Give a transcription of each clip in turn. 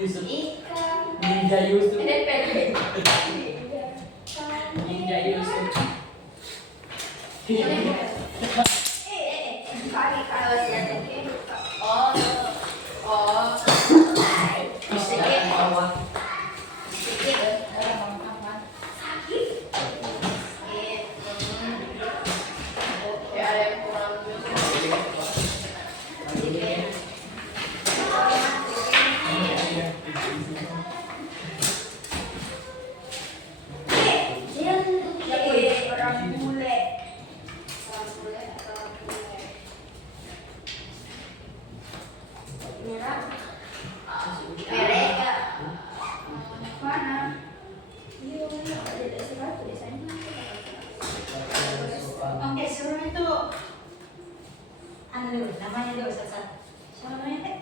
Yusuf. Ninja Yusuf. Ninja Yusuf. Oke, suruh itu anu dulu, namanya dulu satu-satu. Siapa namanya teh?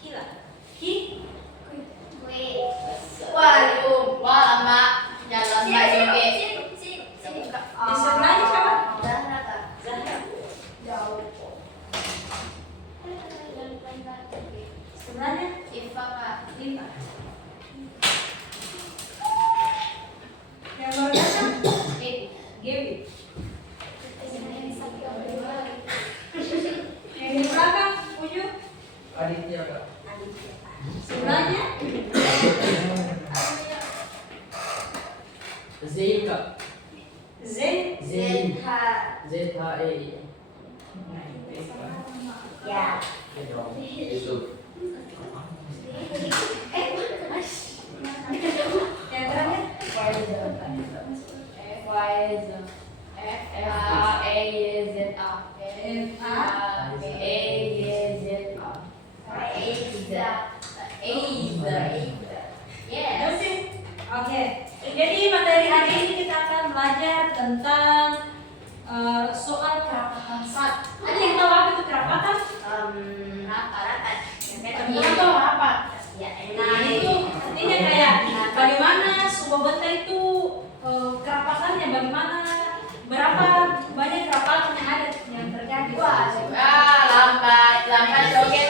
Kila. Ki? Waduh, lama jalan baju ke. Di sebelahnya siapa? Zahra. Jauh. Sebelahnya? Iva kak. Lima. Yang baru datang? Gaby. Yang di belakang, ujung? Aditya kak. Sebelahnya? Zain kak. Zain. ZHE. Ya. Yusuf. Yang terakhir? Oke, jadi materi hari ini kita akan belajar tentang soal kerapatan zat. Ada yang tahu apa itu kerapatan? Nah itu artinya kayak bagaimana sebuah benda itu kerapatannya, bagaimana berapa banyak kerapatan yang ada yang terjadi. Lambat joget.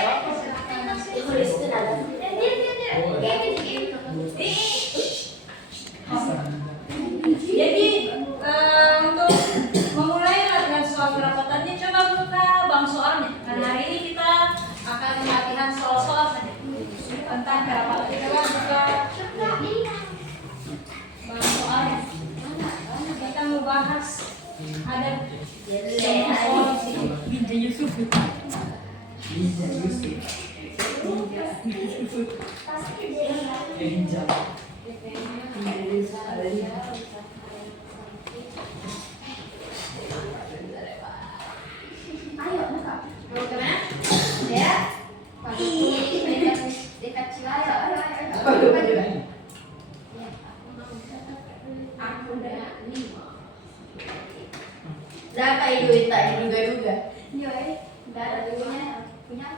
Jadi untuk memulai dengan soal kerapatannya, coba buka bang soalnya. Karena hari ini kita akan latihan soal-soal saja tentang kerapatan. Kita buka bang soalnya. Kita mau bahas ada soal Ninja Yusuf. Ninja. Ayo, Kak. Mau kemana? Ya. Dekat Cilayo. Ayo. Aku udah 5. Berapa duit tadi duga-duga? Iya, enggak ada duitnya. Punya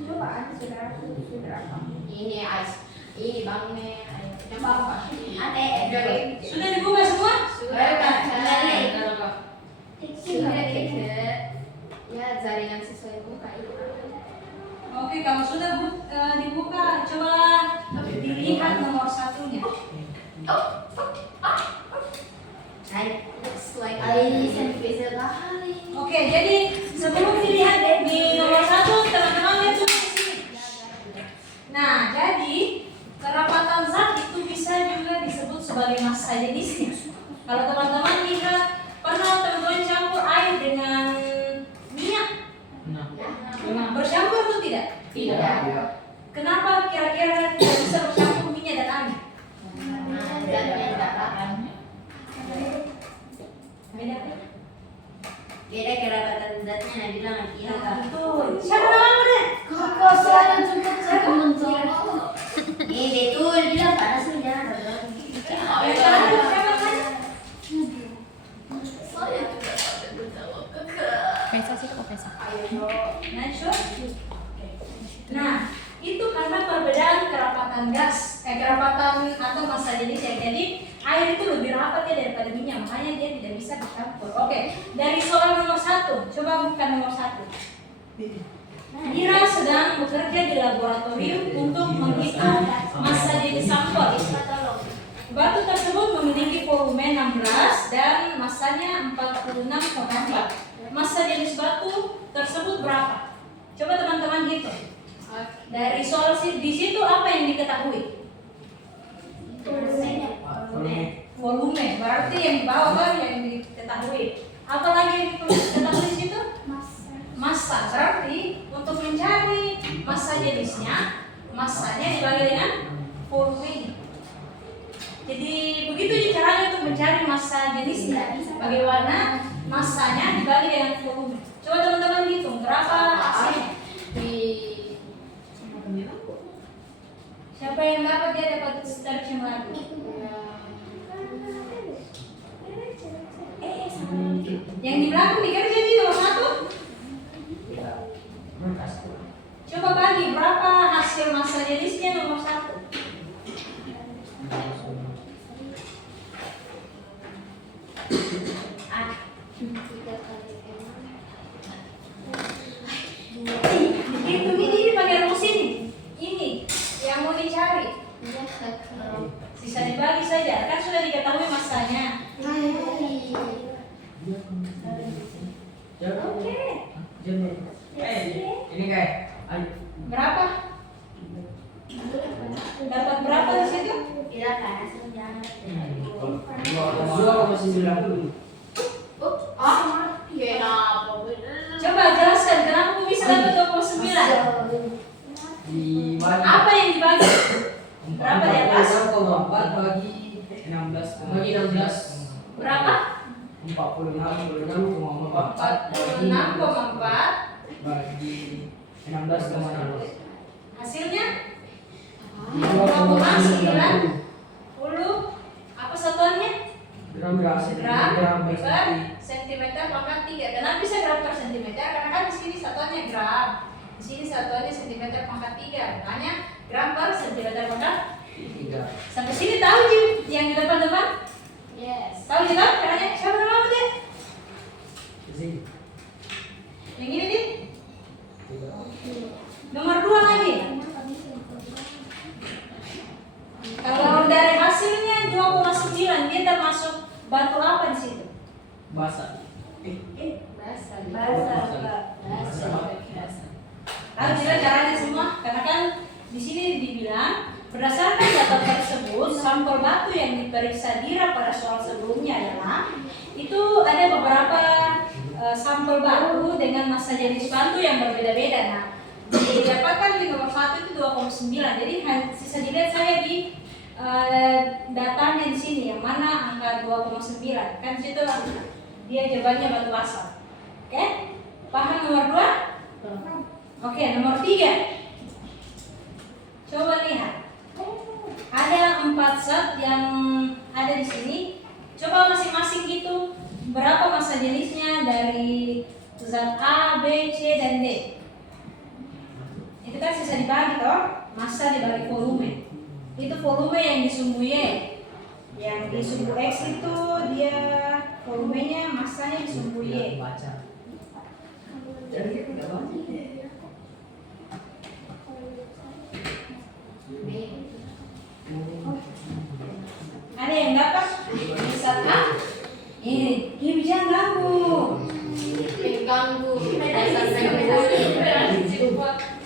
cobaan sudah apa? Ini ice. Ini bangnya. Coba apa? ATM. sudah dibuka semua? Sudah ya jaringan sesuai buka itu. Oke, kalau sudah dibuka, coba dilihat nomor satunya. Oke, jadi sebelum dilihat di nomor satu, teman-teman lihat dulu di sini. Nah, jadi kerapatan zat itu bisa juga disebut sebagai massa jenisnya. Kalau teman-teman lihat, pernah teman-teman campur air dengan minyak? Bercampur atau tidak? Tidak. Kenapa kira-kira tidak bisa bercampur minyak dan air? Beda kerapatan zatnya Nabila Nadia. Betul. Siapa namamu deh? Kakak saya juga mencoba. Betul bilang panas nih jangan. Yang kanan siapa namanya? Saya juga ada menjawab kakak. Najwa. Nah, itu karena perbedaan kerapatan gas, kerapatan atau massa jenis ya. Jadi air itu lebih rapat ya daripada minyak, makanya dia tidak bisa bercampur. Oke, dari soal nomor 1 1. Coba bukan nomor 1. Dira sedang bekerja di laboratorium untuk menghitung massa jenis sampel. Batu tersebut memiliki volume 16 dan massanya 46,4. Massa jenis batu tersebut berapa? Coba teman-teman hitung. Dari soal di situ apa yang diketahui? Volume. Berarti yang di bawah kan yang diketahui. Apa lagi yang diketahui di situ? Massa. Berarti untuk mencari massa jenisnya, massanya dibagi dengan volume. Jadi begitu caranya untuk mencari massa jenisnya. Bagaimana massanya dibagi dengan volume. Coba teman-teman hitung berapa hasilnya. Siapa yang dapat dia dapat terjemah lagi. Yang di belakang dikerja di nomor 1. Coba bagi berapa hasil massa jenisnya nomor 1. Hitung ini pakai rumus ini. Ini yang mau dicari. Sisa dibagi saja, kan sudah diketahui massanya. Oke. Ini kayak Berapa? Dapat berapa di situ? 2,90. Coba jelaskan kenapa aku bisa dapat 29? Dibagi Apa yang dibagi? Berapa di atas? 4 bagi 16. Bagi 16. Berapa? 46,4 46,4. bagi 16,6. Hasilnya 2,90. apa satuannya? Gram Per sentimeter pangkat 3. Kenapa bisa gram per sentimeter? Karena kan di sini satuannya gram, di sini satuannya sentimeter pangkat 3. Makanya gram per sentimeter pangkat 3. Sampai sini tahu Jim yang di depan-depan? Yes. Tahu juga caranya? Siapa nama dia? Yang ini Din? Nomor 2 lagi. Kalau dari hasilnya 2,9, dia termasuk batu apa di situ? Basa. Basa. Tahu juga caranya semua? Karena kan di sini dibilang berdasarkan data tersebut, sampel batu yang diperiksa Dira pada soal sebelumnya adalah itu ada beberapa sampel batu dengan massa jenis batu yang berbeda-beda. Nah, didapatkan di nomor 1 itu 2,9. Jadi sisa dilihat saya di datanya di sini yang mana angka 2,9. Kan di situ dia jawabannya batu basa. Oke? Paham nomor 2? Oke, nomor 3. Coba lihat. Ada 4 set yang ada di sini. Coba masing-masing gitu berapa massa jenisnya dari zat A, B, C, dan D. Itu kan sisa dibagi toh, massa dibagi volume. Itu volume yang di sumbu Y. Yang di sumbu X itu dia volumenya, massanya di sumbu Y. Baca. Jadi kita baca. Ada yang dapat? Bisa A? Ini jangan ganggu. Ganggu.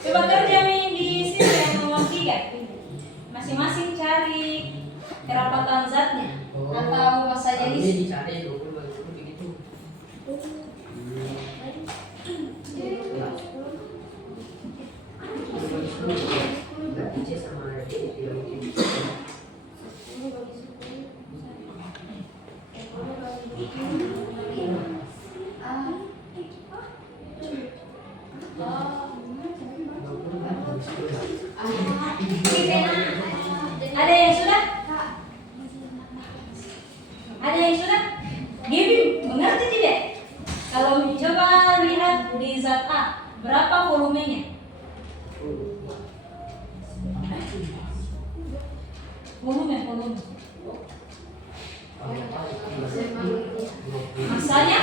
Coba kerja nih di sini yang nomor 3. Masing-masing cari kerapatan zatnya atau massa jenis. Ini dicari 20 begitu. Ada yang sudah? Ada yang sudah? Gaby, mengerti tidak? Kalau coba lihat di zat A, berapa volumenya? Volume. Massanya?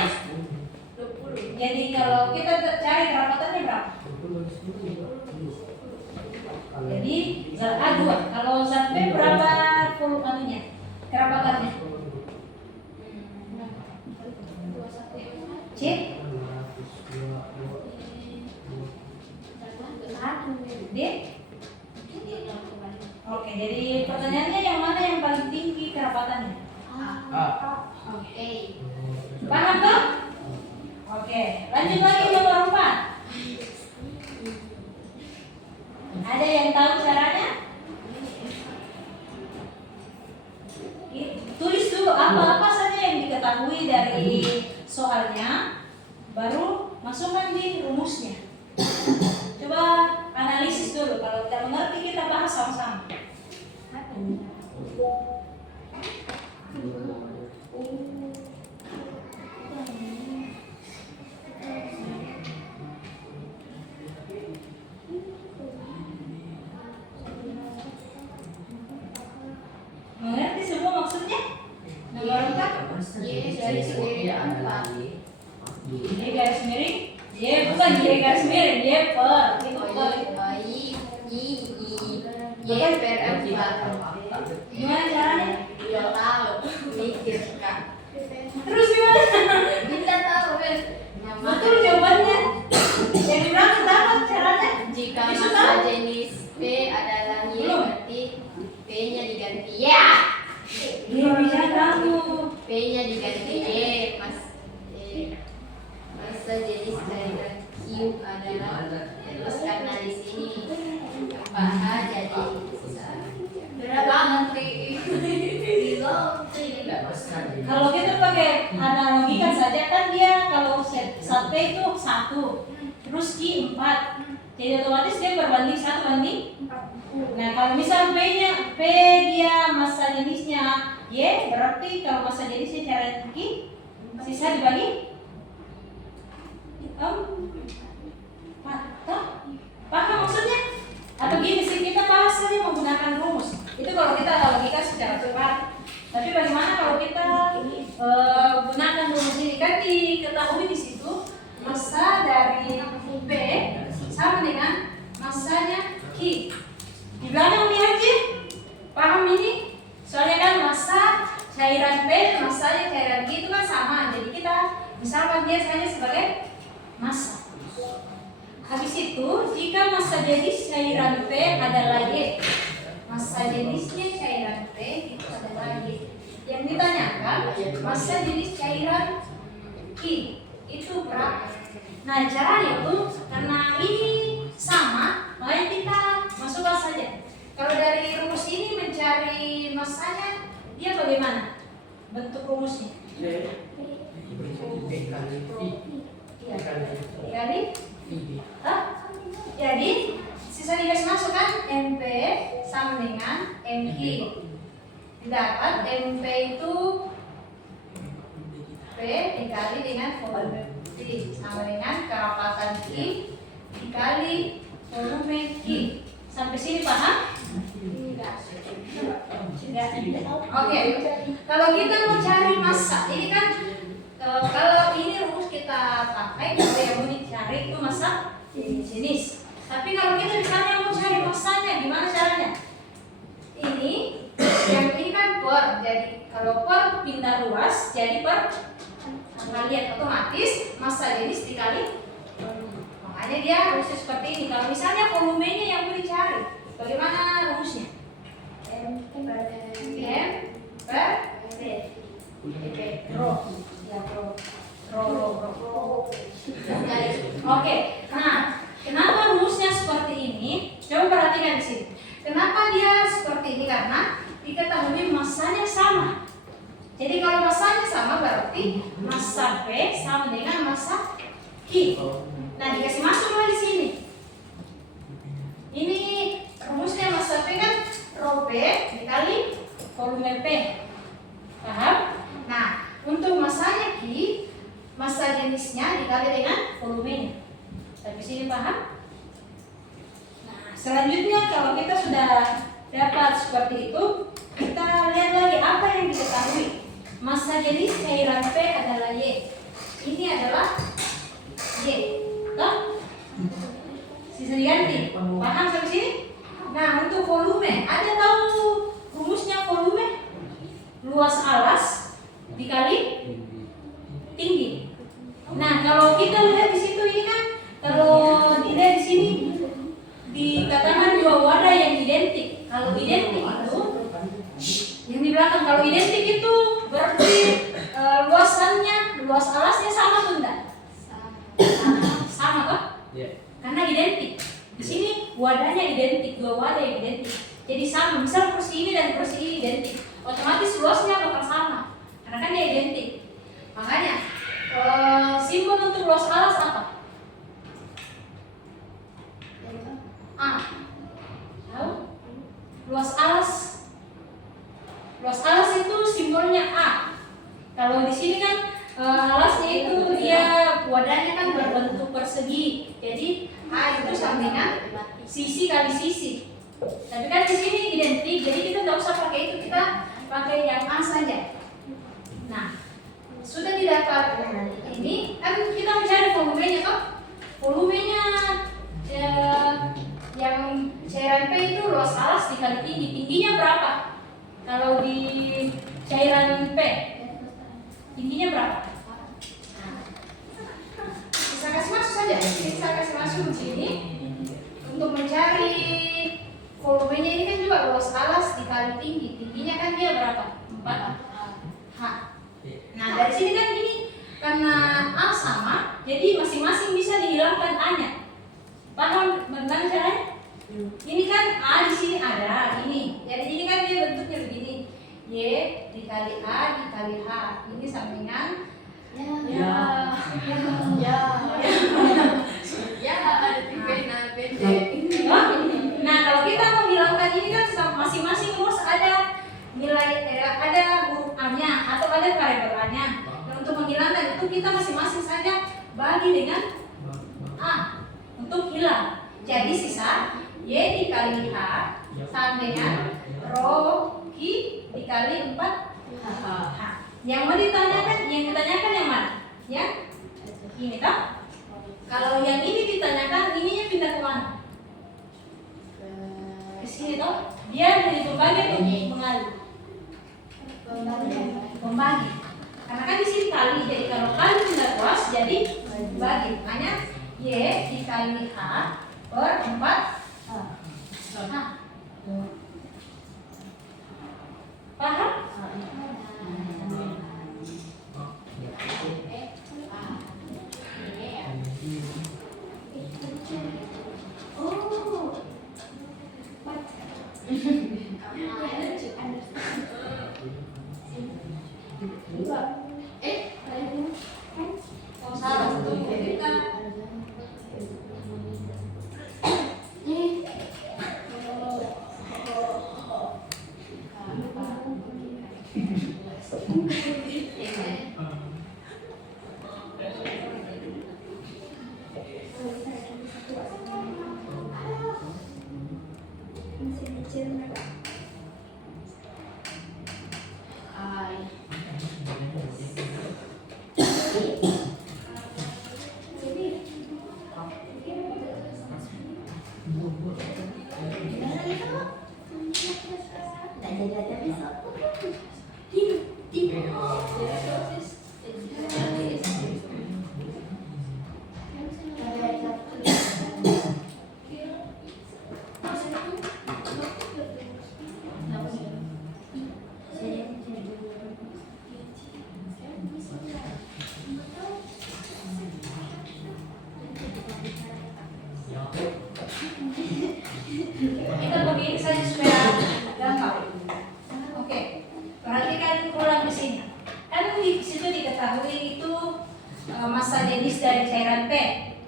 Jadi kalau kita cari kerapatannya berapa? Jadi zat A 2. Kalau zat B berapa volumenya? Kerapatannya? C? D? Oke, jadi pertanyaannya yang mana yang paling tinggi kerapatannya? Oke. Paham toh? Oke, lanjut lagi nomor 4. Ada yang tahu caranya? Tulis dulu apa-apa saja yang diketahui dari soalnya, baru masukkan di rumusnya. Coba analisis dulu, kalau tidak mengerti kita bahas sama-sama. Mengerti semua maksudnya? Nomor 4. Y garis miring 4. Y garis miring. Y bukan Y garis miring, Y per. Itu per. Y per 4. Gimana caranya? Tidak tahu. Mikir Kak. Terus gimana? Tidak tahu kan. Betul jawabannya. Yang bilang dapat caranya. Jika Bisa massa tahu? jenis P adalah Y, Belum. berarti P-nya diganti ya. Dia bisa kamu. P-nya diganti Y, massa jenis cairan Q adalah, terus karena di sini H jadi berapa menteri? Kalau kita pakai analogikan saja kan dia kalau zat P itu 1, terus Q 4. Jadi otomatis dia berbanding 1:4. Nah, kalau misal P dia massa jenisnya Y, berarti kalau massa jenisnya cairan Q sisa dibagi 4. Paham maksudnya? Atau gini sih, kita bahas saja menggunakan rumus. Itu kalau kita analogikan secara cepat. Tapi bagaimana kalau kita gunakan rumus ini? Kan diketahui di situ massa dari P sama dengan massanya Q. Di belakang lihat sih, paham ini? Soalnya kan massa cairan P dan massanya cairan Q itu kan sama. Jadi kita misalkan dia hanya sebagai massa. Habis itu, jika massa jenis cairan P adalah Y, massa jenisnya cairan P itu adalah Y. Yang ditanyakan, massa jenis cairan Q itu berapa? Nah, caranya itu karena ini sama, makanya kita masukkan saja. Kalau dari rumus ini mencari massanya, dia bagaimana bentuk rumusnya? Dikali? Jadi sisa dikasih masuk kan MP sama dengan MQ. Didapat MP itu P dikali dengan volume Q sama dengan kerapatan Q dikali volume Q. Sampai sini paham? Oke. Kalau kita mau cari massa, ini kan kalau ini rumus kita pakai, kalau yang mau dicari itu massa jenis. Tapi kalau kita misalnya mau cari massanya, gimana caranya? Ini, yang ini kan per, jadi kalau per pindah ruas, jadi per kalian otomatis massa jenis dikali. Makanya dia rumusnya seperti ini. Kalau misalnya volumenya yang mau dicari, bagaimana rumusnya? M per Rho. Oke. Nah, kenapa rumusnya seperti ini? Coba perhatikan di sini. Kenapa dia seperti ini? Karena diketahui massanya sama. Jadi kalau massanya sama berarti massa P sama dengan massa Q. Nah, dikasih masuklah di sini. Ini rumusnya massa P kan Rho P dikali volume P. Paham? Nah, untuk massanya Q, massa jenisnya dikali dengan volumenya. Sampai sini paham? Nah, selanjutnya kalau kita sudah dapat seperti itu, kita lihat lagi apa yang diketahui. Massa jenis cairan P adalah Y. Ini adalah bisa diganti. Paham sampai sini? Nah, untuk volume, ada tahu rumusnya volume? Luas alas dikali tinggi. Nah, kalau kita lihat di situ ini kan, kalau dilihat di sini dikatakan dua wadah yang identik. Kalau identik itu yang di belakang, kalau identik itu berarti luas alasnya sama tuh enggak? Sama toh? Karena identik. Di sini wadahnya identik, dua wadah yang identik. Jadi sama, misal kursi ini dan kursi ini identik, otomatis luasnya bakal sama. Karena kan dia identik. Makanya simbol untuk luas alas apa? A. Tahu? Luas alas itu simbolnya A. Kalau di sini kan alasnya itu dia wadahnya kan berbentuk persegi. Jadi A itu sama dengan sisi kali sisi. Tapi kan di sini identik, jadi kita nggak usah pakai itu, kita pakai yang A saja. Nah, sudah didapat ini kan kita mencari volumenya toh. Volumenya yang cairan P itu luas alas dikali tinggi. Tingginya berapa? Kalau di cairan P tingginya berapa? Bisa kasih masuk saja. Bisa kasih masuk di sini untuk mencari volumenya. Ini kan juga luas alas dikali tinggi. Tingginya kan dia berapa? 4 H. Nah, dari sini kan ini karena A sama, jadi masing-masing bisa dihilangkan A-nya. Paham bagaimana caranya? Ini kan A di sini ada, ini. Jadi ini kan dia bentuknya begini. Y dikali A dikali H. Ini sama dengan Nah, kalau kita menghilangkan ini kan masing-masing rumus ada nilai, ada huruf A-nya atau ada variabel A-nya. Dan untuk menghilangkan itu kita masing-masing saja bagi dengan A untuk hilang. Jadi sisa Y dikali H sama dengan rho Q dikali 4H. Yang mau ditanyakan, yang yang mana? Yang ini toh? Kalau yang ini ditanyakan, ininya pindah ke mana? Ke sini toh? Dia dari pembagi atau mengalir? Pembagi. Karena kan di sini kali, jadi kalau kali pindah luas jadi bagi. Makanya Y dikali H per 4H. Paham? Oh, salah satu kita kita begini saja supaya gampang. Oke, perhatikan ulang di sini. Kan di situ diketahui itu massa jenis dari cairan P,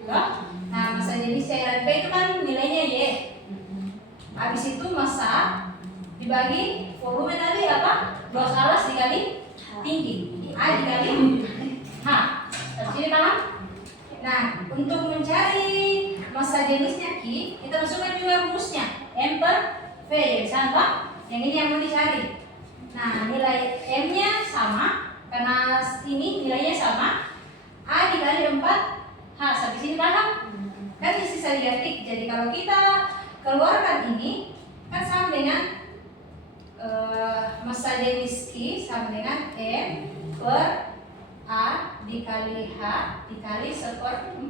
ya? Nah, massa jenis cairan P itu kan nilainya Y. Habis itu massa dibagi volume tadi apa? Luas alas dikali tinggi, A dikali H. Jadi paham? Nah, untuk mencari massa jenisnya Q, kita masukkan juga rumusnya M per V, ya sama. Yang ini yang mau dicari. Nah, nilai M-nya sama, karena ini nilainya sama. A dikali 4H, sampai sini paham? Kan sisa diganti. Jadi kalau kita keluarkan ini kan sama dengan massa jenis Q sama dengan M per A dikali H dikali 1/4.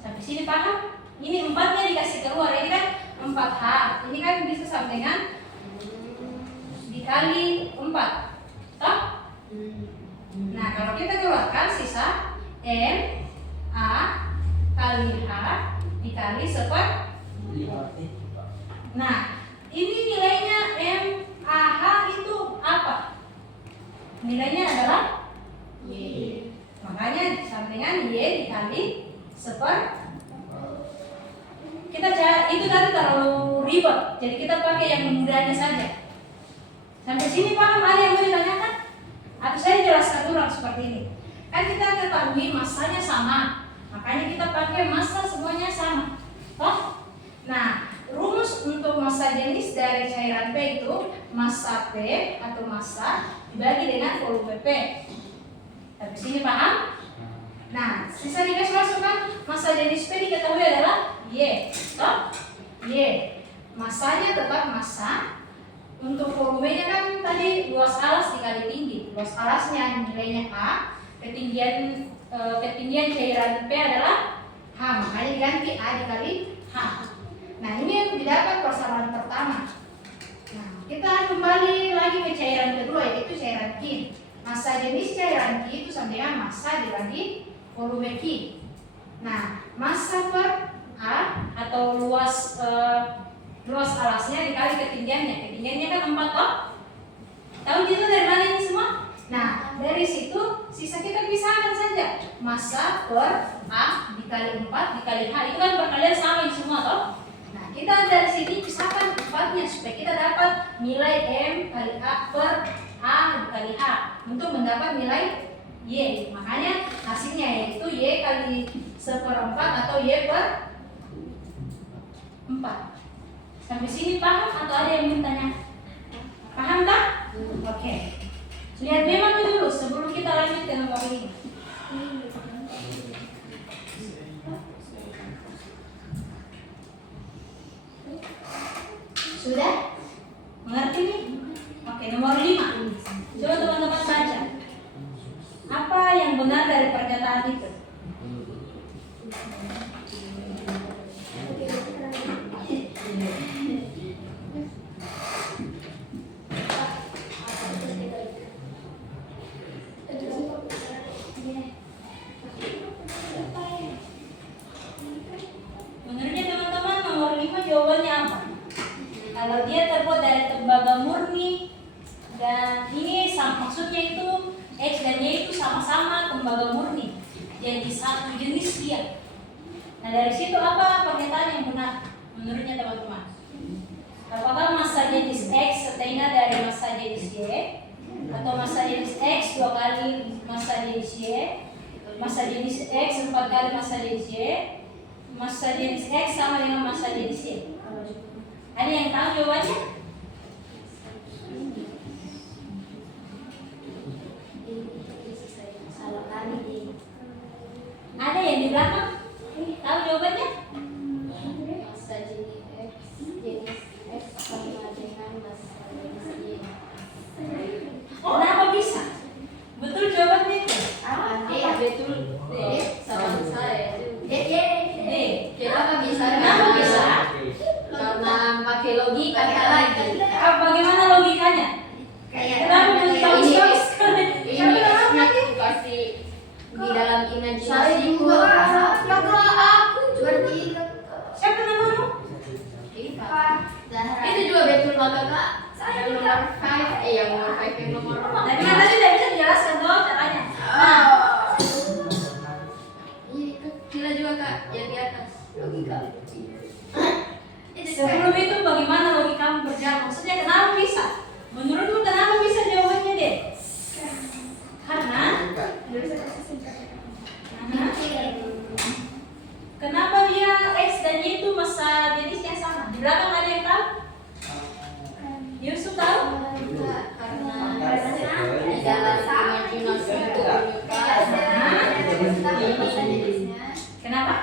Sampai sini paham? Ini 4-nya dikasih keluar, ini kan 4H. Ini kan bisa sama dengan dikali 4. Toh? Nah, kalau kita keluarkan sisa M A kali H dikali 1/4. Nah, ini nilainya M A H itu apa? Nilainya adalah Y. Makanya sama dengan Y dikali 1/4. Kita itu tadi terlalu ribet, jadi kita pakai yang mudahnya saja. Sampai sini paham? Ada yang mau ditanyakan? Atau saya jelaskan ulang seperti ini. Kan kita ketahui massanya sama, makanya kita pakai massa semuanya sama. Toh? Nah, rumus untuk massa jenis dari cairan P itu massa P atau massa dibagi dengan volume P. Sampai sini paham? Nah, sisa dikasih masukkan massa jenis P diketahui adalah Y. Toh? Y. Massanya tetap massa. Untuk volumenya kan tadi luas alas dikali tinggi. Luas alasnya nilainya A, ketinggian cairan P adalah H, makanya diganti A dikali H. Nah, ini yang didapat persamaan pertama. Nah, kita kembali lagi ke cairan kedua, yaitu cairan Q. Massa jenis cairan Q itu sama dengan massa dibagi volume Q. Nah, massa per A atau luas alasnya dikali ketinggiannya. Ketinggiannya kan 4 toh? Tahu kita dari mana ini semua? Nah, dari situ sisa kita pisahkan saja. Massa per A dikali 4 dikali H. Itu kan perkalian sama semua toh? Nah, kita dari sini pisahkan 4-nya supaya kita dapat nilai M kali A per A dikali H untuk mendapat nilai Y. Makanya hasilnya yaitu Y kali 1/4 atau Y per 4. Sampai sini paham atau ada yang bertanya? Paham tak? Oke. Lihat memang dulu sebelum kita lanjut ke nomor ini. Sudah? Mengerti nih? Oke, nomor 5. Coba teman-teman baca. Apa yang benar dari pernyataan itu? Menurutnya teman-teman nomor 5 jawabannya apa? Kalau dia terbuat dari tembaga murni dan ini maksudnya itu X dan Y itu sama-sama tembaga murni, jadi satu jenis dia. Nah, dari situ apa pernyataan yang benar menurutnya teman-teman? Apakah massa jenis X setengah dari massa jenis Y, atau massa jenis X 2 kali massa jenis Y, massa jenis X 4 kali massa jenis Y, massa jenis X sama dengan massa jenis Y? Ada yang tahu jawabannya? Ada yang di belakang? Tahu jawabannya? Massa jenis X sama dengan massa jenis Y. Kenapa bisa? Betul jawabannya itu? Betul. Sama saya. Kenapa bisa? Kenapa bisa? Karena pakai logika lagi. Bagaimana logikanya? Kenapa bagus-bagus? Ini kasih di dalam imajinasi. Saya juga aku berarti Siapa namamu? Itu juga betul maka kak. Saya Yang juga. nomor 5, yang nomor 5 yang nomor. Tadi kan tadi tidak bisa dijelaskan dong caranya. Nah, Gila juga kak, yang di atas. logika. sebelum itu bagaimana logikamu berjalan? Maksudnya kenapa bisa? Menurutmu kenapa bisa jawabannya deh? Karena kenapa dia X dan Y itu massa jenisnya sama? Di belakang ada yang tahu? Yusuf tahu? Karena di dalam imajinasi itu Kenapa?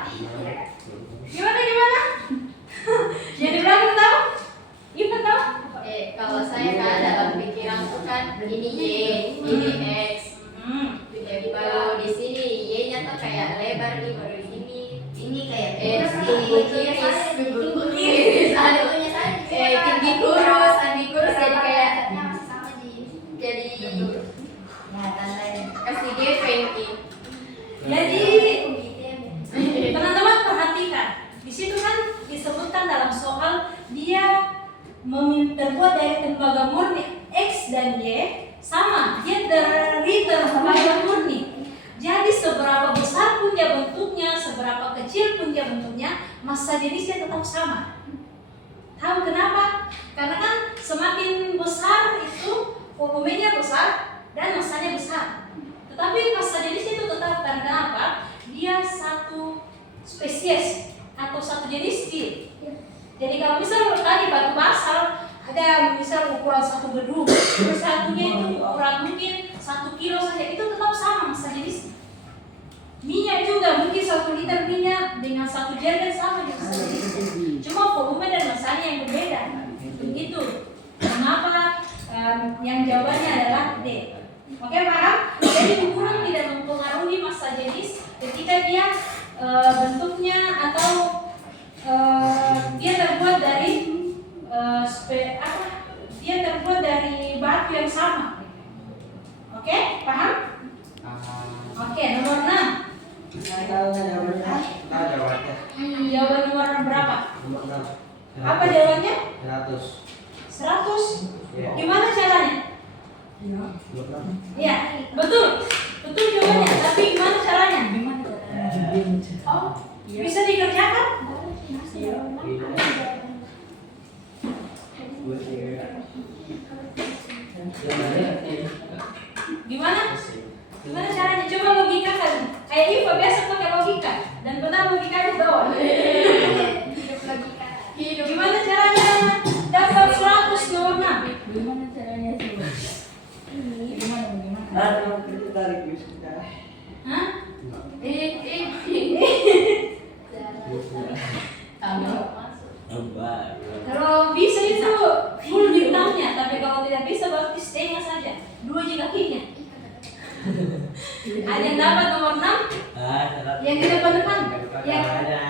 kiris, kuris, tinggi kurus, tinggi kurus jadi kayak jadi kasih dia 20. Jadi teman-teman perhatikan, di situ kan disebutkan dalam soal dia terbuat dari tembaga murni X dan Y sama, dia dari tembaga murni. Jadi seberapa besar pun dia bentuknya, seberapa kecil pun dia bentuknya, massa jenisnya tetap sama. Tahu kenapa? Karena kan semakin besar itu volumenya besar dan massanya besar. Tetapi massa jenisnya itu tetap, karena kenapa? Dia satu spesies atau satu jenis steel. Jadi kalau misal tadi batu basal ada misal ukuran satu gedung, terus satunya itu ukuran mungkin 1 kilo saja, itu tetap sama massa jenisnya. Minyak juga mungkin 1 liter minyak dengan 1 jergen sama juga massa jenisnya. Cuma volume dan massanya yang berbeda. Begitu. Mengapa yang jawabannya adalah D. Oke, paham? Jadi ukuran tidak mempengaruhi massa jenis ketika dia bentuknya atau dia terbuat dari dia terbuat dari batu yang sama. Oke, paham? Oke, nomor 6. Jawaban nomor berapa? Apa jawabannya? 100. Gimana caranya? Iya, betul. Betul jawabannya, tapi gimana caranya? Bisa dikerjakan? Gimana? Gimana caranya? Coba logikakan. Kayak Iva biasa pakai logika dan benar logikanya doang. Gimana caranya dapat 100 nomor 6? Gimana? Hah? Kalau bisa itu full bintangnya, tapi kalau tidak bisa berarti setengah saja, 2 kakinya. Ada yang dapat nomor 6? Yang di depan. Yang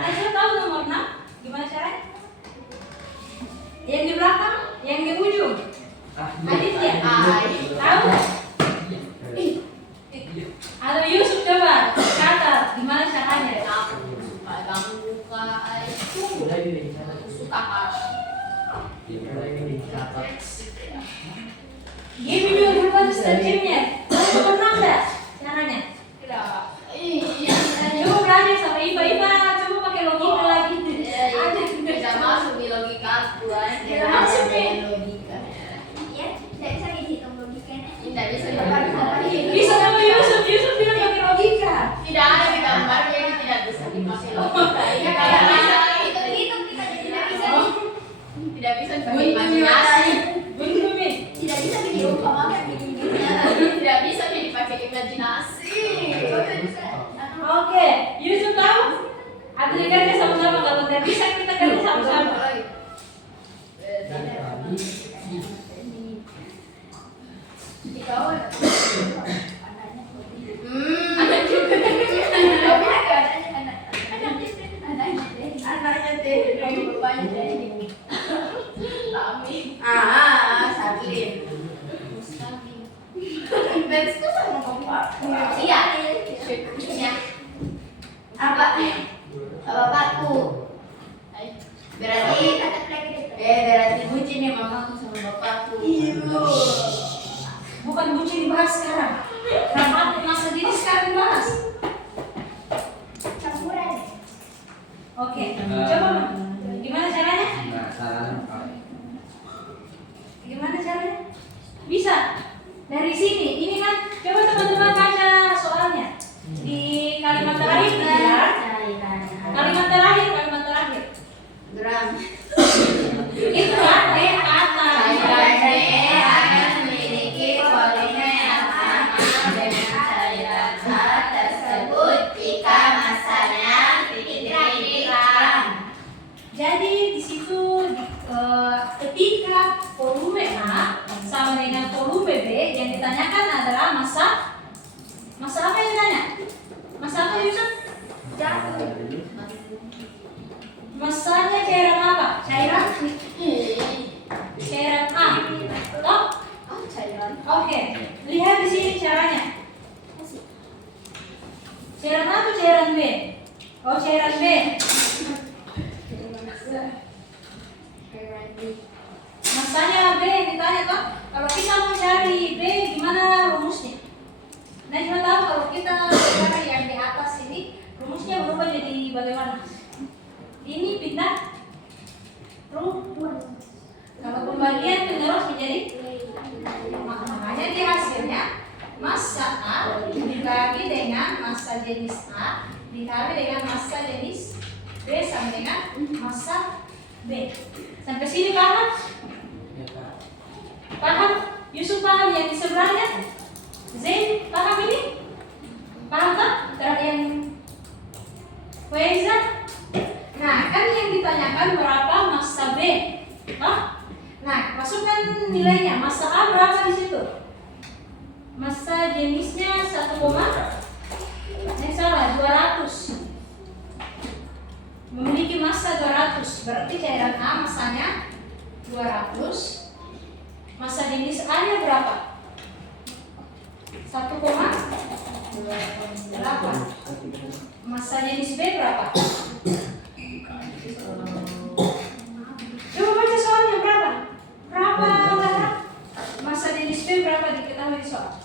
saya tahu nomor 6. Gimana caranya? Yang di belakang, yang di ujung. Aditya, tahu? Ada Yusuf, coba kata gimana caranya? Give me dulu strategynya. Nomor 6 enggak caranya? Coba belajar sama Iva, coba pakai logika lagi. Bisa masuk di logika aku Tidak masuk nih. Tidak bisa dipakai. Bisa sama Yusuf tidak pakai logika. Tidak ada di gambar, jadi tidak bisa dipakai logika. Tidak bisa dipakai imajinasi. Tidak bisa diumpamakan. Tidak bisa dipakai imajinasi. Oke, Yusuf tahu? Ada kerja sama-sama, kalau tidak bisa kita kerja sama-sama. Anaknya teh, bapaknya teh. Saklin. Benz itu sama bapak. Iya. Apa? Bapakku. Berarti bucin nih mamaku sama bapakku. Iya. Bukan bucin dibahas sekarang. Rapat masa jenis sekarang dibahas. Campuran. Oke, coba gimana caranya? Gimana caranya? Bisa dari sini. Ini kan coba teman-teman baca soalnya di kalimat terakhir ya. Kalimat terakhir. Gram. Itu kata. Cairan memiliki volume yang sama dengan cairan A tersebut jika massanya gram. Jadi di situ ketika volume A sama dengan volume B, yang ditanyakan adalah massa apa yang ditanya? Massa apa Yusuf? Carikan B. Masanya B ditanya toh. Kalau kita mau cari B gimana rumusnya? Nah cuma tahu kalau kita cari yang di atas ini rumusnya berubah jadi bagaimana? Ini pindah rumus. Kalau pembagian penerus menjadi makanya di hasilnya massa A dibagi dengan massa jenis A dikali dengan massa jenis B sama dengan massa B. Sampai sini paham? Paham? Yusuf paham yang di sebelahnya? Zain paham ini? Paham tak? Terhadap yang Faiza? Nah kan yang ditanyakan berapa massa B? Hah? Nah masukkan nilainya. Massa A berapa di situ? Massa jenisnya 1, salah 200. Memiliki massa 200. Berarti cairan A massanya 200. Massa jenis A nya berapa? 1,8. Massa jenis B berapa? Coba baca soalnya berapa? Berapa Lara? Massa jenis B berapa diketahui soal?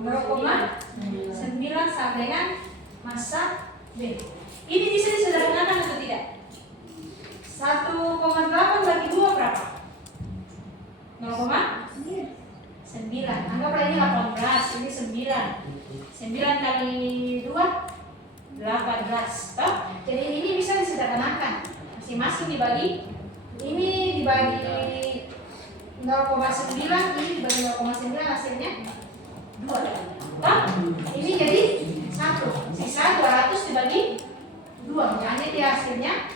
0,9 sama dengan massa B. Ini bisa disederhanakan atau tidak? 1,8 bagi 2 berapa? 0,9. Anggaplah ini 18, ini 9. 9 kali 2 18. Toh? Jadi ini bisa disederhanakan. Masing-masing dibagi. Ini dibagi 0,9, ini dibagi 0,9 hasilnya 2. Toh? Ini jadi 1. Sisa 200 dibagi 2. Makanya di hasilnya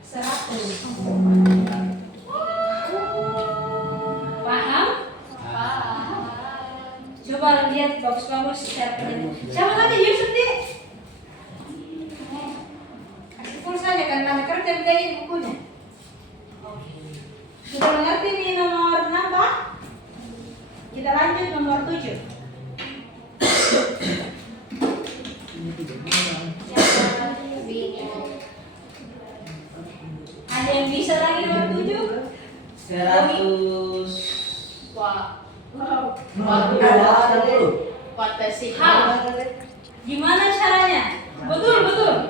100. Paham? Coba lihat bagus-bagus secara penjelasan. Siapa tadi Yusuf deh? Kasih full saja kan nama kerja kita ini bukunya. Sudah mengerti nih nomor 6 Pak? Kita lanjut nomor 7. Ada yang bisa lagi nomor 7? 100. Wah. Potensi. Gimana caranya? Betul.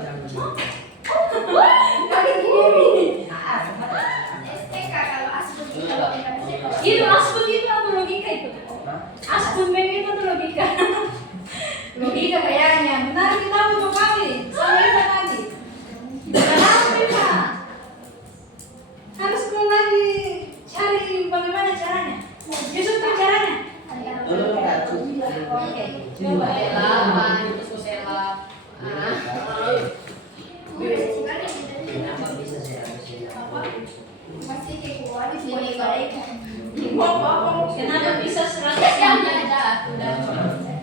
STK kalau asbun itu Itu asbun itu apa logika itu? Asbun itu tuh logika. Logika kayaknya. Benar kita butuh kali. Sama kita tadi. Kenapa? Harus mulai lagi cari bagaimana caranya. Yusuf tahu caranya? Oke. Coba. masih kayak keluar di sini Kenapa bisa 100?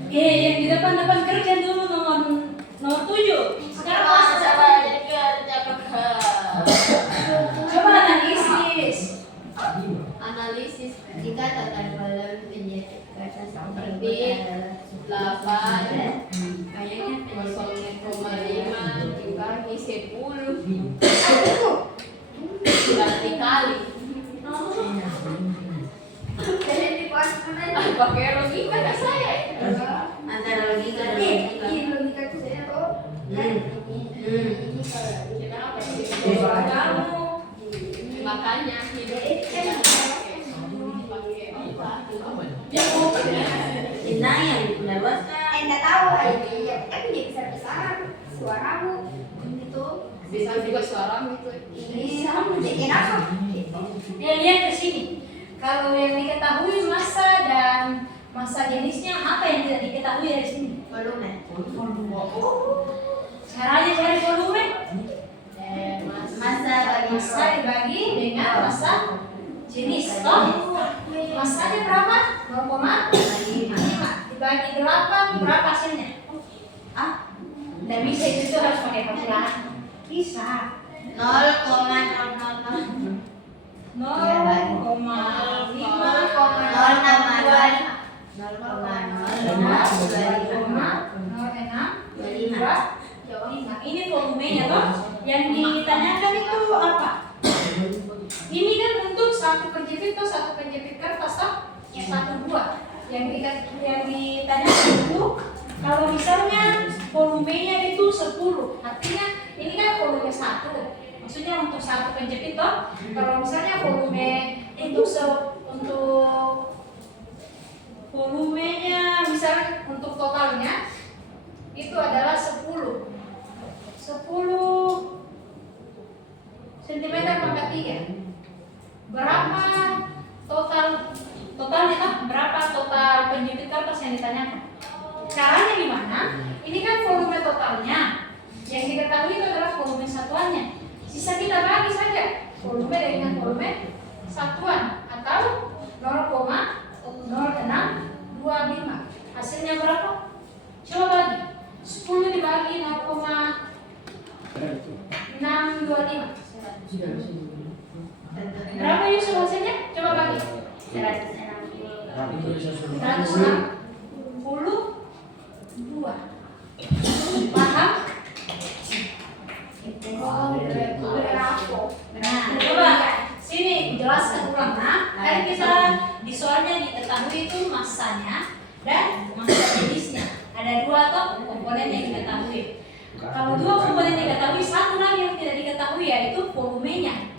Yang di depan kerja dulu nomor 7. Sekarang coba Analisis jika tata kolom menjadi seperti 8 kayaknya 0,5 dibagi 10 berarti kali pakai logika nggak saya antara logika dan logika itu saya tuh kenapa sih kamu makanya Indah yang meneruskan. enggak tahu ya tapi dia bisa besar suaramu gitu bisa juga suara gitu bisa bikin apa Ya lihat ke sini. Kalau yang diketahui massa dan massa jenisnya apa yang tidak diketahui dari sini? volume Caranya cari volume. massa Dibagi dengan massa jenis. Toh massanya berapa? 0,5 dibagi 8 berapa hasilnya? Nggak bisa itu harus pakai kalkulator. Bisa 0,5,0,6 25. Ini volumenya toh. Yang ditanyakan itu apa? Ini kan untuk satu penjepit atau satu penjepit kertas toh? Yang 1, 2. Yang ditanyakan itu kalau misalnya volumenya itu 10, artinya ini kan volume 1. Maksudnya untuk satu penjepit toh. Kalau misalnya volume itu untuk volumenya misalnya untuk totalnya itu adalah 10 cm pangkat 3. Berapa totalnya kan? Berapa total penjepit kertas yang ditanyakan? Caranya gimana? Ini kan volume totalnya. Yang diketahui itu adalah volume satuannya. Sisa kita bagi saja volume dengan volume satuan atau 0,0625. Hasilnya berapa? Coba bagi. 10 dibagi 0,625. Berapa Yusuf hasilnya? Coba bagi. 162. Paham? Nah, coba sini jelaskan ulang. Nah, kan kita di soalnya diketahui itu massanya dan massa jenisnya. Ada 2 toh komponen yang diketahui. Kalau 2 komponen diketahui, satu lagi yang tidak diketahui yaitu volumenya.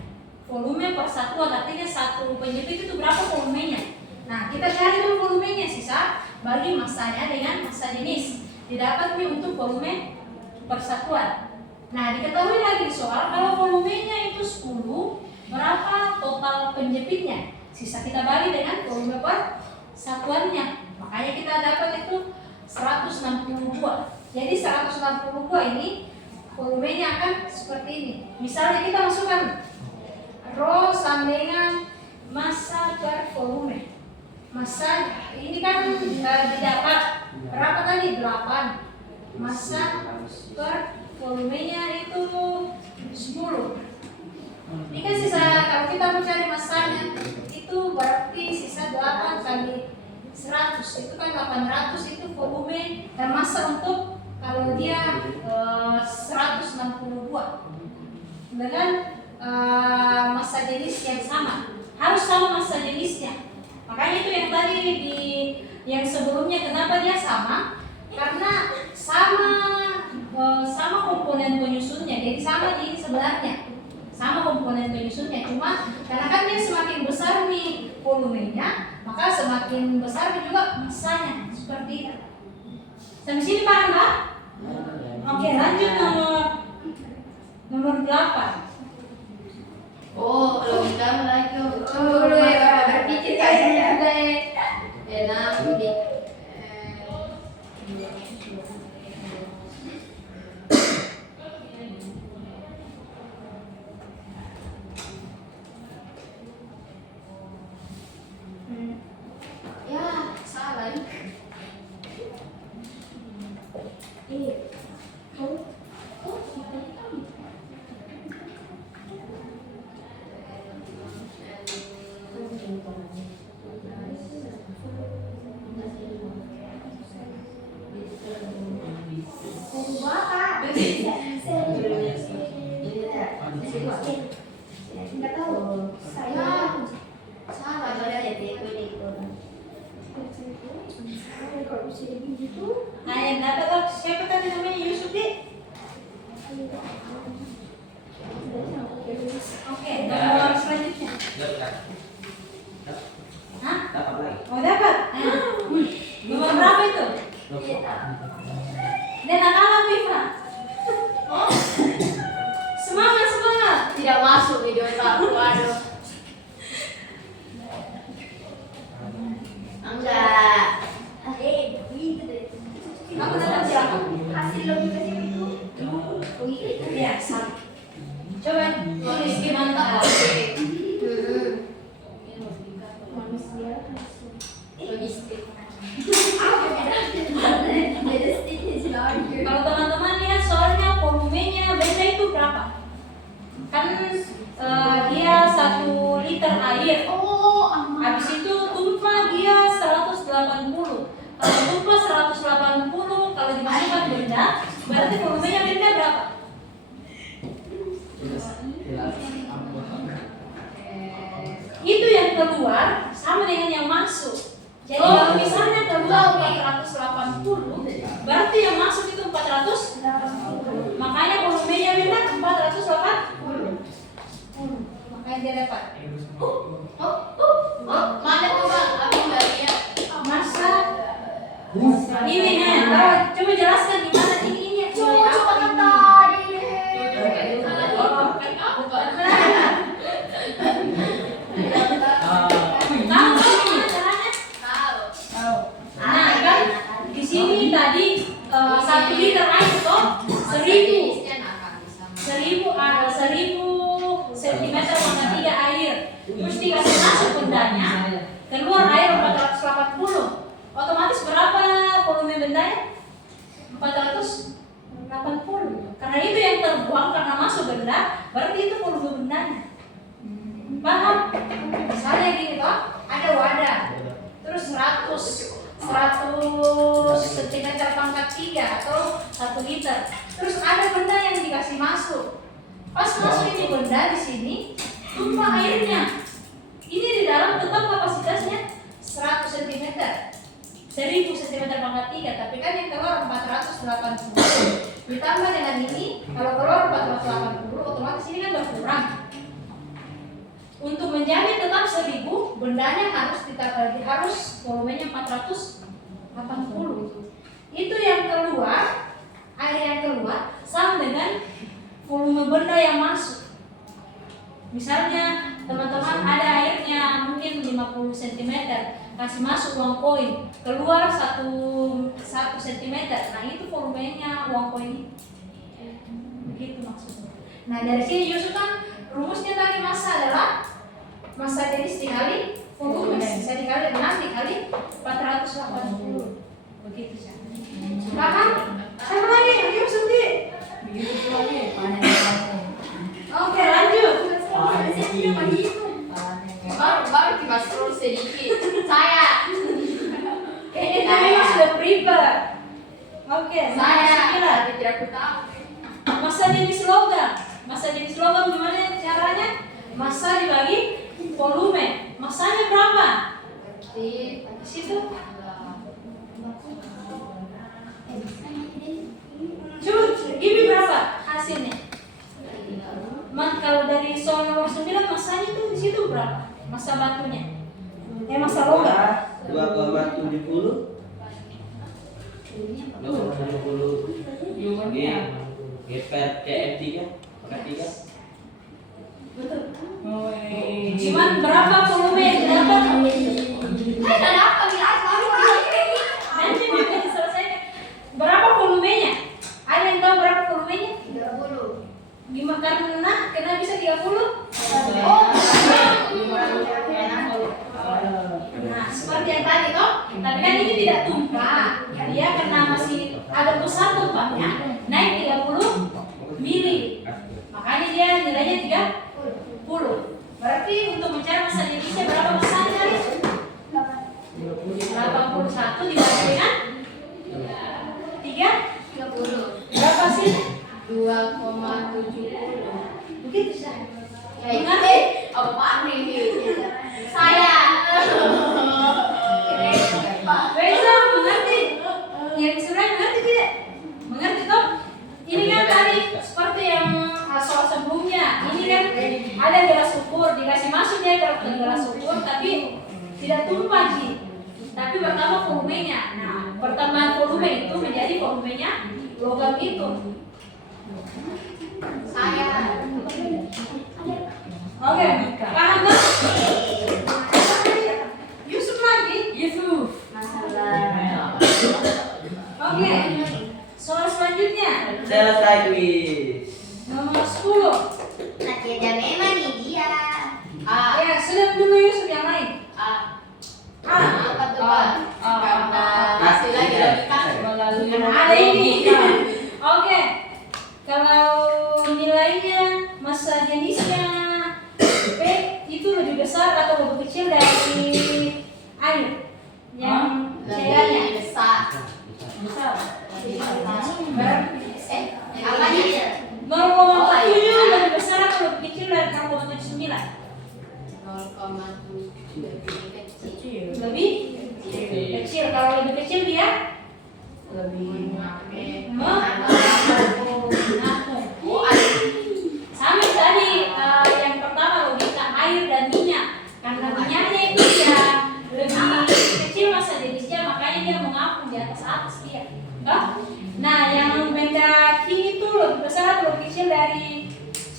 Volume persatuan, artinya satu penjepit itu berapa volumenya. Nah, kita cari dulu volumenya, sisa bagi massanya dengan massa jenis. Didapat nih untuk volume persatuan. Nah, diketahui lagi di soal kalau volumenya itu 10, berapa total penjepitnya? Sisa kita bagi dengan volume persatuannya. Makanya kita dapat itu 162. Jadi 162 ini volumenya akan seperti ini. Misalnya kita masukkan rho sama dengan massa per volume. Massa ini kan didapat berapa tadi? 8. Massa per volumenya itu 10. Ini kan sisa, kalau kita mau cari massanya itu berarti sisa 8 kali 100, itu kan 800 itu volume dan massa untuk kalau dia 162 dengan massa jenis yang sama, harus sama massa jenisnya. Makanya itu yang tadi yang sebelumnya kenapa dia sama? Karena sama komponen penyusunnya, jadi sama di sebenarnya sama komponen penyusunnya, cuma karena kan dia semakin besar nih volumenya, maka semakin besar juga massanya, seperti itu. Sampai sini paham Mbak? Oke, lanjut nomor 8. Oh, kalau kita lagi berpikir kayaknya enak di ya salah. Nggak tahu. Saya Salah berarti kalau bisa begitu. Nah, yang dapat siapa tadi namanya Yusuf di? Oke, nomor selanjutnya. Hah? Dapat lagi. Oh dapat? Nomor berapa itu? Dan nakal aku Iva. Oh, semangat. tidak masuk video aku, aduh. Enggak. Begitu deh. Kamu dapat berapa? Hasil logika itu. Iya, sama. Coba tulis gimana? Logistik. Kalau teman-teman lihat soalnya volumenya beda itu berapa? Kan dia 1 liter air. Oh, Habis itu tumpah dia 180. Kalau tumpah 180, kalau dimasukkan benda Berarti volumenya benda berapa? Itu yang keluar sama dengan yang masuk. Jadi kalau misalnya keluar 480, berarti yang masuk itu 400. Makanya volumenya benar 480. Makanya dia dapat. Mana tuh bang? Aku nggak lihat. Masa ini coba jelaskan di mana ininya. Coba kata Nah kan di sini tadi 1 liter air toh 1000 cm per 3 air. Terus dikasih masuk bendanya, keluar air 480. Otomatis berapa volume bendanya? 480. Karena itu yang terbuang karena masuk benda, berarti itu volume bendanya. Paham? Misalnya gini toh, ada wadah, terus 100 cm pangkat 3 atau 1 liter. Terus ada benda yang dikasih masuk. Pas masuk ini benda di sini, tumpah airnya. Ini di dalam tetap kapasitasnya 100 cm. 1000 cm pangkat 3, tapi kan yang keluar 480. Ditambah dengan ini, kalau keluar 480, otomatis ini kan berkurang. Untuk menjamin tetap 1000, bendanya harus volumenya 480. Itu yang keluar, air yang keluar sama dengan volume benda yang masuk. Misalnya teman-teman ada airnya mungkin 50 cm, kasih masuk uang koin, keluar 1 cm. Nah itu volumenya uang koin ini. Begitu maksudnya. Nah dari sini Yusuf kan rumusnya tadi massa adalah massa jenis dikali volume, bisa dikali 6 dikali 480. Begitu saja. Paham? Sama lagi, Yusuf di. Oke lanjut. baru kita scroll sedikit. Saya. Ini memang sudah prepare. Oke. Saya. Saya. Tidak aku tahu. Massa jenis logam. Massa jenis logam gimana caranya? Massa dibagi volume. Massanya berapa? Di situ. Coba ini berapa hasilnya? Kalau dari soal nomor 9 massanya itu di situ berapa? Massa batunya. Massa logam. 2,70. G per CM3 pangkat 3. Betul. Cuman berapa volume yang didapat? Saya dapat bilang baru Nanti bisa diselesaikan. Berapa volumenya? Ada yang tahu berapa volumenya? 30. Gimana karena bisa 30? Nah, seperti yang tadi toh. Tapi kan ini tidak tumpah. Dia karena masih agak besar tumpahnya, naik 30 mili. Makanya dia nilainya 30. Berarti untuk mencari massa jenisnya berapa massanya tadi? 81 dibagi dengan 30. Berapa sih? 2,70. Begitu saja. Mengerti? Apa Pak nih? Saya. Reza mengerti? Yang disuruh mengerti tidak? Mengerti toh? Ini kan tadi seperti yang soal sebelumnya. Ini kan ada gelas ukur, dikasih masuk dia ke gelas ukur, tapi tidak tumpah sih. Tapi bertambah volumenya. Nah, pertambahan volume itu menjadi volumenya logam itu. Saya. Oke, paham kan? Yusuf lagi. Yusuf. Oke. Soal selanjutnya. Selesai kuis. Nomor 10. Nah, tidak memang nih dia. Ya, sudah dulu Yusuf yang lain. Apa tuh Pak? Karena hasil lagi kan melalui Ada ini. Oke. Kalau nilainya, massa jenisnya P itu lebih besar atau lebih kecil dari air yang cairannya? lebih besar. Besar.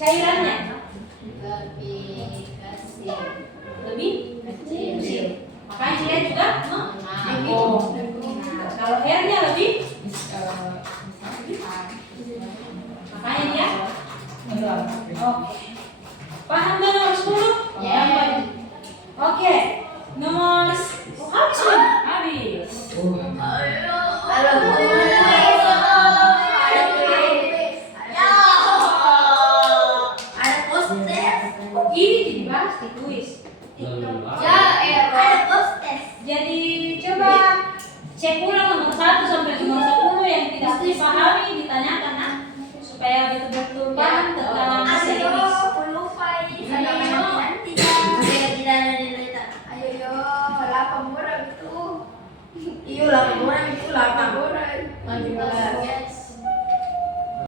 Cairannya Lebih kecil. lebih kecil. Makanya dia juga Nah, oh. Nah, kalau hairnya lebih makanya dia oke. Paham kan nomor 10? Ya. Oke. Nomor habis sudah? Habis. Halo. Ada poster. Ini dibahas di kuis. Ada poster. Jadi coba cek ulang nomor 1 sampai nomor 10 yang tidak dipahami ditanyakan nah, supaya betul-betul paham tentang Ayo, series. lupa ini. Nanti Ayo yo, 8 orang itu. Iya, 8 orang itu 8 orang. Lanjut